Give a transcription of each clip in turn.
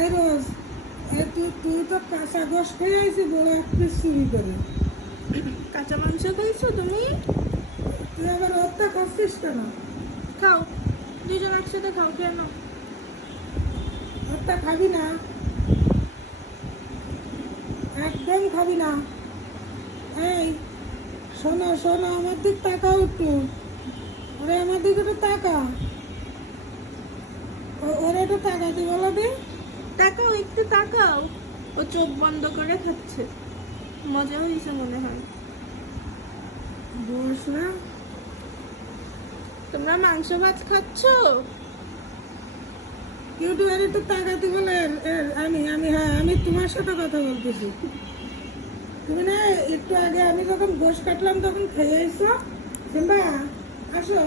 এই রোজ তুই তো কাঁচা গোশ খেয়ে আইছি বড় একটা চুরি করে। কাঁচা মাংস খাইছো তুমি? তুই আবার ওরটা খাচ্ছিস কেন? খাও, দুজন একসাথে খাও। কেন ওরটা খাবি না, একদম খাবি না। এই শোনো শোনো, আমার দিক তাকাও একটু। ওরে আমার দিকে একটু তাকা, ওরে একটু তাকাতে বলো দে। তাকাও, একটু তাকাও। ও চোখ বন্ধ করে খাচ্ছে। মজা হয়েছে মনে হয়। বস না, তোমরা মাংস ভাত খাচ্ছ? ইউটিউবার একটু তাকাতে বলে। আমি তোমার সাথে কথা বলতেছি। তুমি না একটু আগে আমি যখন গোশ কাটলাম তখন খেয়ে আইসো। সিম্বা আসো।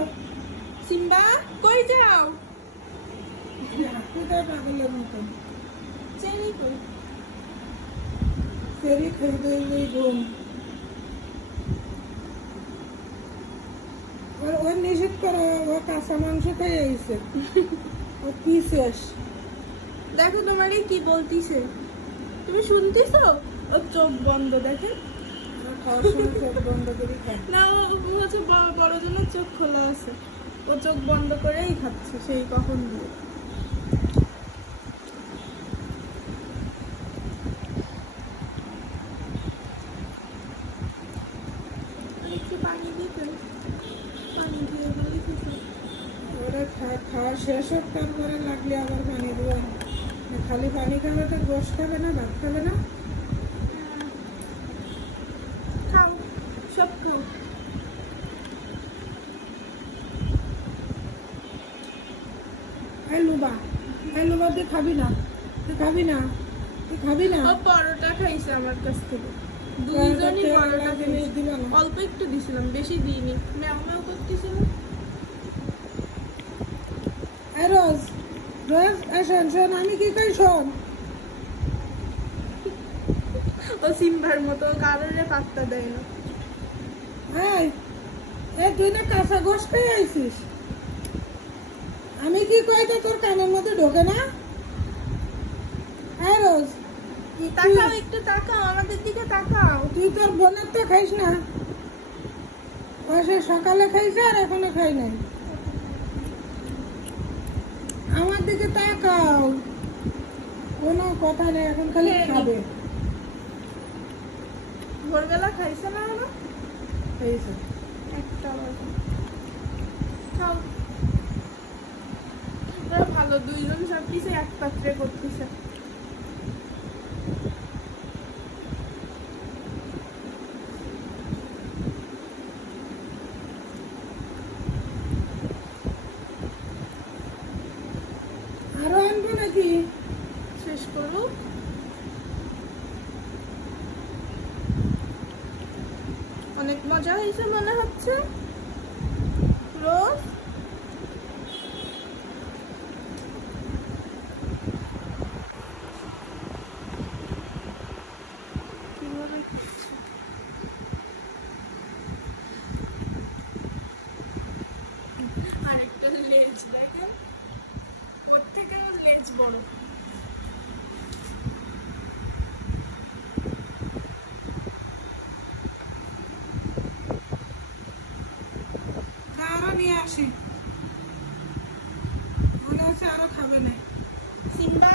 সিম্বা কই যাও? কোথায় পাগলের মতন চেনি কই? ফেরি খেয়ে দিয়ে ঘুম। ওর নিষেধ করো, ও কাঁচা মাংস খেয়ে আইছে। ও কি শেষ দেখো তোমার কি বলতিছে, তুমি শুনতেছো? ও চোখ বন্ধ, দেখে খাওয়ার সময় চোখ বন্ধ করে খায় না। ও হচ্ছে বড় জনের চোখ খোলা আছে, ও চোখ বন্ধ করেই খাচ্ছে সেই কখন দিয়ে। একটু পানি দিতে, পানি দিয়ে ভালোই খেতে। ওরা খাওয়া শেষ হোক তারপরে লাগলে আবার পানি দেওয়া। খালি পানি খাবে তো গোশ খাবে না, ভাত খাবে না। খাও, সব খাও। এই লুবা তুই খাবি না, তুই খাবি না, তুই খাবি না। ও পরোটা খাইছে আমার কাছ থেকে, দুইজনই পরোটা জিনিস খাইছে। দিল না। অল্প একটু দিছিলাম, বেশি দিইনি। ম্যাও ম্যাও করতেছিল। এই রোজ রোজ শোন শোন, আমি কি কই শোন। ও সিম্বার মতো কারোরে পাত্তা দেয় না। তুই না কাঁচা গোশ খেয়ে আইছিস, আমি কি কই তোর কানের মধ্যে ঢোকে না? এই রোজ তাকাও, একটু তাকাও, আমাদের দিকে তাকাও। তুই তোর বোনের তো খাইস না। ও সে সকালে খাইছে আর এখনো খাই নাই। আমার দিকে তাকাও, কোনো কথা নেই, এখন খালি খাবে। ভোরবেলা খাইছে না ওরা? খাইছে একটা বাজে। খাও। ওরা ভালো, দুইজন সব কিছু এক পাত্রে করতেছে। আরো আনবো নাকি? শেষ করুক। অনেক মজা হয়েছে মনে হচ্ছে। রোজ কিভাবে আরেকটা লেজ দেখেন, ওর থেকে লেজ বড়। আরো নিয়ে আসি, মনে হচ্ছে আরো খাবে না। সিম্বা